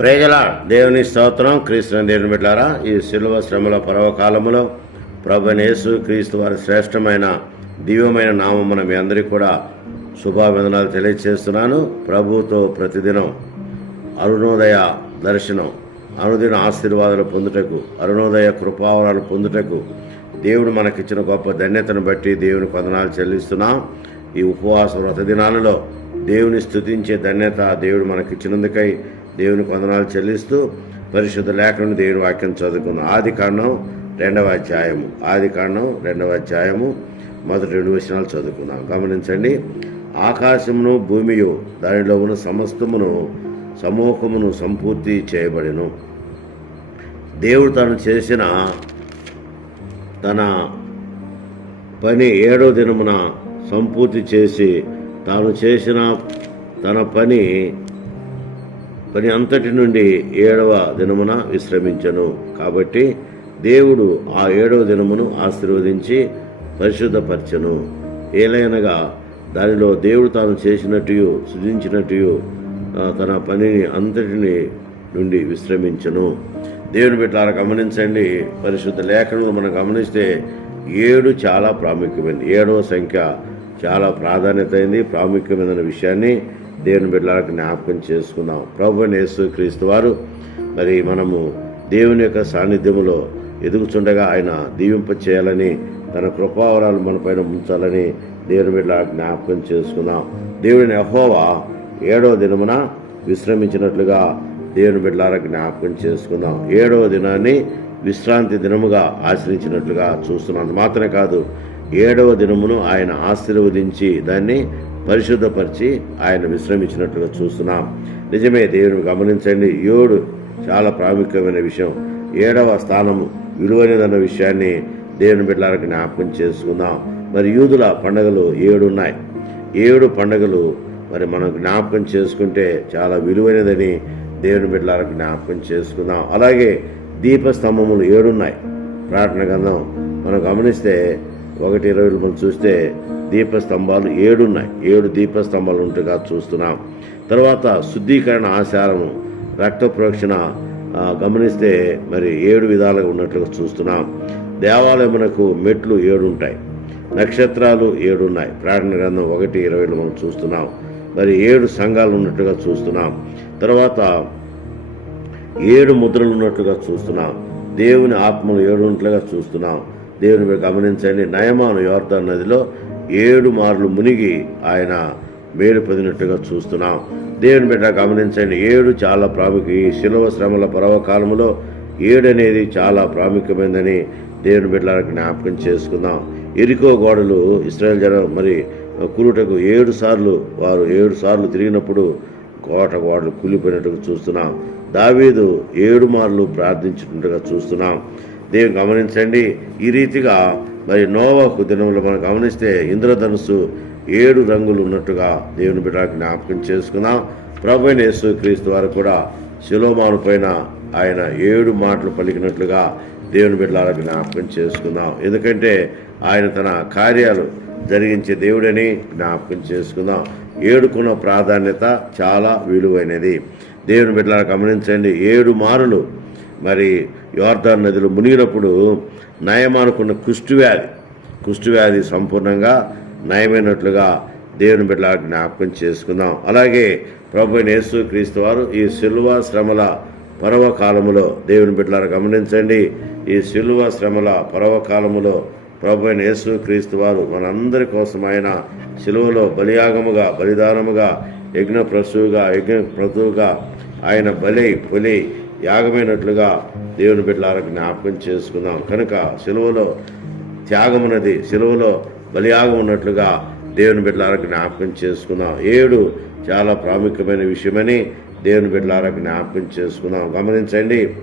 ప్రేజల దేవుని స్తోత్రం క్రీస్తు దేవుని బిడ్డారా ఈ శిలువ శ్రమల పర్వకాలములో ప్రభునేసు క్రీస్తు వారి శ్రేష్టమైన దివ్యమైన నామమున మీ అందరికీ కూడా శుభాభివందనాలు తెలియజేస్తున్నాను ప్రభుతో ప్రతిదినం అరుణోదయ దర్శనం అనుదిన ఆశీర్వాదాలు పొందుటకు అరుణోదయ కృపావరాలు పొందుటకు దేవుడు మనకిచ్చిన గొప్ప ధన్యతను బట్టి దేవుని వందనాలు చెల్లిస్తున్నాం. ఈ ఉపవాస వ్రత దినాలలో దేవుని స్థుతించే ధన్యత దేవుడు మనకిచ్చినందుకై దేవుని వందనాలు చెల్లిస్తూ పరిశుద్ధ లేఖను దేవుని వాక్యం చదువుకున్న ఆది కాండం రెండవ అధ్యాయము. ఆది కాండం రెండవ అధ్యాయము మొదటి రెండు విషయాలు చదువుకున్నాం గమనించండి. ఆకాశమును భూమియు దానిలో ఉన్న సమస్తమును సమూహమును సంపూర్తి చేయబడిను. దేవుడు తను చేసిన తన పని ఏడో దినమున సంపూర్తి చేసి తాను చేసిన తన పని పని అంతటి నుండి ఏడవ దినమున విశ్రమించను. కాబట్టి దేవుడు ఆ ఏడవ దినమును ఆశీర్వదించి పరిశుద్ధపరచను. ఏలైనగా దానిలో దేవుడు తాను చేసినట్టు సృజించినట్టు తన పనిని అంతటిని నుండి విశ్రమించను. దేవుని బిడ్డలారా గమనించండి పరిశుద్ధ లేఖను మనం గమనిస్తే ఏడు చాలా ప్రాముఖ్యమైనది ఏడవ సంఖ్య చాలా ప్రాధాన్యత అయింది ప్రాముఖ్యమైన విషయాన్ని దేవుని బిడ్డలకు జ్ఞాపకం చేసుకుందాం. ప్రభు యేసు క్రీస్తు వారు మరి మనము దేవుని యొక్క సాన్నిధ్యములో ఎదుగుచుండగా ఆయన దీవింప చేయాలని తన కృపావరాలు మనపైన ఉంచాలని దేవుని బిడ్డ జ్ఞాపకం చేసుకుందాం. దేవుని అహోవా ఏడో దినమున విశ్రమించినట్లుగా దేవుని బిడ్డలారా జ్ఞాపకం చేసుకుందాం. ఏడవ దినాన్ని విశ్రాంతి దినముగా ఆశ్రయించినట్లుగా చూస్తున్నాం. మాత్రమే కాదు ఏడవ దినమును ఆయన ఆశీర్వదించి దాన్ని పరిశుద్ధపరిచి ఆయన విశ్రమించినట్లుగా చూస్తున్నాం. నిజమే దేవుని గమనించండి. ఏడు చాలా ప్రాముఖ్యమైన విషయం. ఏడవ స్థానము విలువైనదన్న విషయాన్ని దేవుని బిడ్డలకు జ్ఞాపకం చేసుకుందాం. మరి యూదుల పండుగలు ఏడు ఉన్నాయి ఏడు పండుగలు మరి మనం జ్ఞాపకం చేసుకుంటే చాలా విలువైనదని దేవుని బిడ్డలకు జ్ఞాపకం చేసుకుందాం. అలాగే దీపస్తంభములు ఏడున్నాయి. ప్రార్థన గంధం మనం గమనిస్తే ఒకటి ఇరవై మనం చూస్తే దీపస్తంభాలు ఏడున్నాయి. ఏడు దీపస్తంభాలు ఉంటుగా చూస్తున్నాం. తర్వాత శుద్ధీకరణ ఆచారము రక్త ప్రోక్షణ గమనిస్తే మరి ఏడు విధాలుగా ఉన్నట్లుగా చూస్తున్నాం. దేవాలయమునకు మెట్లు ఏడు ఉంటాయి నక్షత్రాలు ఏడు ఉన్నాయి ప్రార్థన గ్రంథం ఒకటి ఇరవైలో మనం చూస్తున్నాం. మరి ఏడు సంఘాలు ఉన్నట్టుగా చూస్తున్నాం. తర్వాత ఏడు ముద్రలు ఉన్నట్లుగా చూస్తున్నాం. దేవుని ఆత్మలు ఏడు ఉన్నట్లుగా చూస్తున్నాం. దేవుని మీరు గమనించండి. నయమాను యోర్ధన్ నదిలో ఏడు మార్లు మునిగి ఆయన మేలు పొందినట్టుగా చూస్తున్నాం. దేవుని బిడ్డ గమనించండి. ఏడు చాలా ప్రాముఖ్యం. ఈ శిలువ శ్రమల పర్వకాలంలో ఏడు అనేది చాలా ప్రాముఖ్యమైనదని దేవుని బిడ్డలకు జ్ఞాపకం చేసుకుందాం. ఎరికో గోడలు ఇస్రాయల్ జనం మరి కురుటకు ఏడు సార్లు వారు ఏడు సార్లు తిరిగినప్పుడు కోట గోడలు కూలిపోయినట్టుగా చూస్తున్నాం. దావీదు ఏడు మార్లు ప్రార్థించినట్టుగా చూస్తున్నాం. దేవుని గమనించండి. ఈ రీతిగా మరి నోవాకు దినంలో మనం గమనిస్తే ఇంద్రధనుసు ఏడు రంగులు ఉన్నట్టుగా దేవుని బిడ్డ జ్ఞాపకం చేసుకుందాం. ప్రభు యేసు క్రీస్తు వారు కూడా శిలోమాను పైన ఆయన ఏడు మాటలు పలికినట్లుగా దేవుని బిడ్డల జ్ఞాపకం చేసుకుందాం. ఎందుకంటే ఆయన తన కార్యాలు జరిగించే దేవుడని జ్ఞాపకం చేసుకుందాం. ఏడుకున్న ప్రాధాన్యత చాలా విలువైనది. దేవుని బిడ్డల గమనించండి. ఏడు మారులు మరి యోర్ధాన్ నదిలో మునిగినప్పుడు నయమనుకున్న కుష్టివ్యాధి కుష్టివ్యాధి సంపూర్ణంగా నయమైనట్లుగా దేవుని బిడ్డలా జ్ఞాపకం చేసుకుందాం. అలాగే ప్రభు నేసు క్రీస్తు వారు ఈ శిల్వ శ్రమల పర్వకాలములో దేవుని బిడ్డలారా గమనించండి. ఈ శిల్వ శ్రమల పర్వకాలములో ప్రభు అయిన యేసు క్రీస్తు వారు మనందరి కోసం ఆయన శిలువలో బలియాగముగా బలిదానముగా యజ్ఞ ప్రసువుగా యజ్ఞ ప్రతువుగా ఆయన బలి పులి యాగమైనట్లుగా దేవుని బిడ్డలారా జ్ఞాపకం చేసుకుందాం. కనుక శిలువలో త్యాగమున్నది సెలవులో బలియాగం ఉన్నట్లుగా దేవుని బిడ్డలారా జ్ఞాపకం చేసుకుందాం. ఏడు చాలా ప్రాముఖ్యమైన విషయమని దేవుని బిడ్డలారా జ్ఞాపకం చేసుకుందాం. గమనించండి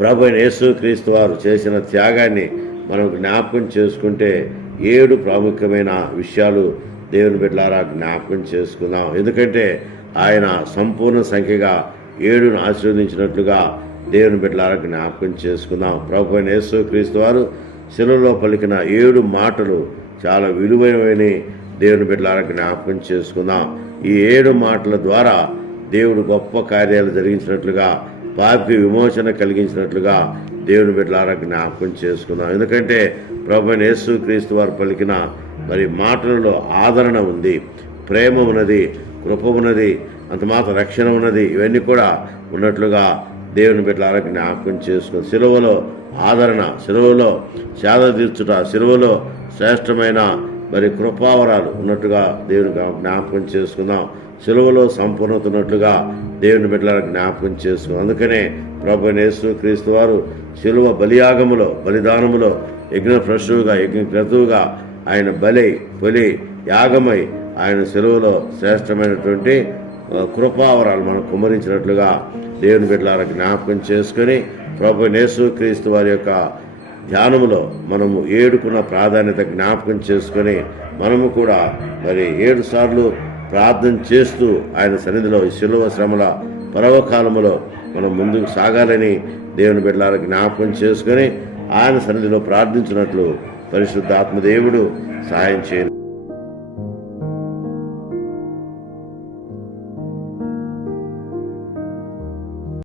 ప్రభు యేసు క్రీస్తు వారు చేసిన త్యాగాన్ని మనం జ్ఞాపకం చేసుకుంటే ఏడు ప్రాముఖ్యమైన విషయాలు దేవుని బిడ్డలారా జ్ఞాపకం చేసుకుందాం. ఎందుకంటే ఆయన సంపూర్ణ సంఖ్యగా ఏడును ఆశీర్వదించినట్లుగా దేవుని బిడ్డలారా జ్ఞాపకం చేసుకుందాం. ప్రభు అయిన యేసు క్రీస్తు వారు శిలలో పలికిన ఏడు మాటలు చాలా విలువైనవని దేవుని బిడ్డలారా జ్ఞాపకం చేసుకుందాం. ఈ ఏడు మాటల ద్వారా దేవుడు గొప్ప కార్యాలు జరిగించినట్లుగా పాపి విమోచన కలిగించినట్లుగా దేవుని బిడ్డలారా జ్ఞాపకం చేసుకుందాం. ఎందుకంటే ప్రభు యేసు క్రీస్తు వారు పలికిన మరి మాటలలో ఆదరణ ఉంది. ప్రేమ ఉన్నది కృప ఉన్నది అంత మాత్రం రక్షణ ఉన్నది. ఇవన్నీ కూడా ఉన్నట్లుగా దేవుని బిడ్డలారా జ్ఞాపకం చేసుకుని సిలువలో ఆదరణ సిలువలో సేద తీర్చుట సిలువలో శ్రేష్టమైన మరి కృపావరాలు ఉన్నట్టుగా దేవుని జ్ఞాపకం చేసుకుందాం. సెలవులో సంపూర్ణత ఉన్నట్లుగా దేవుని బిడ్డలకు జ్ఞాపకం చేసుకుందాం. అందుకనే ప్రభు నేసు క్రీస్తు వారు సిలువ బలియాగములో బలిదానములో యజ్ఞ ప్రశువుగా యజ్ఞ క్రతువుగా ఆయన బలి బలి యాగమై ఆయన సెలవులో శ్రేష్టమైనటువంటి కృపావరాలు మనం కుమరించినట్లుగా దేవుని బిడ్డలారా జ్ఞాపకం చేసుకొని ప్రభు నేసు క్రీస్తు వారి యొక్క ధ్యానములో మనము ఏడుకున్న ప్రాధాన్యత జ్ఞాపకం చేసుకొని మనము కూడా మరి ఏడు సార్లు ప్రార్థన చేస్తూ ఆయన సన్నిధిలో శిలువ శ్రమల పర్వకాలములో మనం ముందుకు సాగాలని దేవుని బిడ్డలారా జ్ఞాపకం చేసుకొని ఆయన సన్నిధిలో ప్రార్థించినట్లు పరిశుద్ధ ఆత్మదేవుడు సహాయం చేయను.